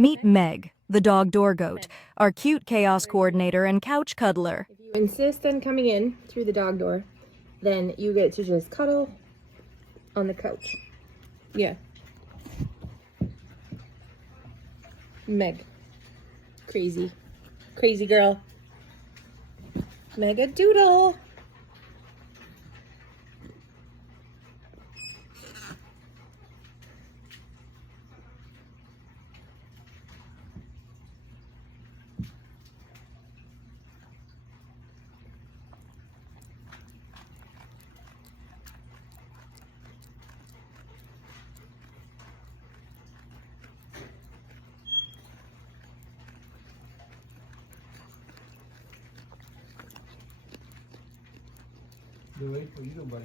Meet Meg, the dog door goat, our cute chaos coordinator and couch cuddler. If you insist on coming in through the dog door, then you get to just cuddle on the couch. Yeah. Meg. Crazy. Crazy girl. Meg-a-doodle. Louis, what are you doing, buddy?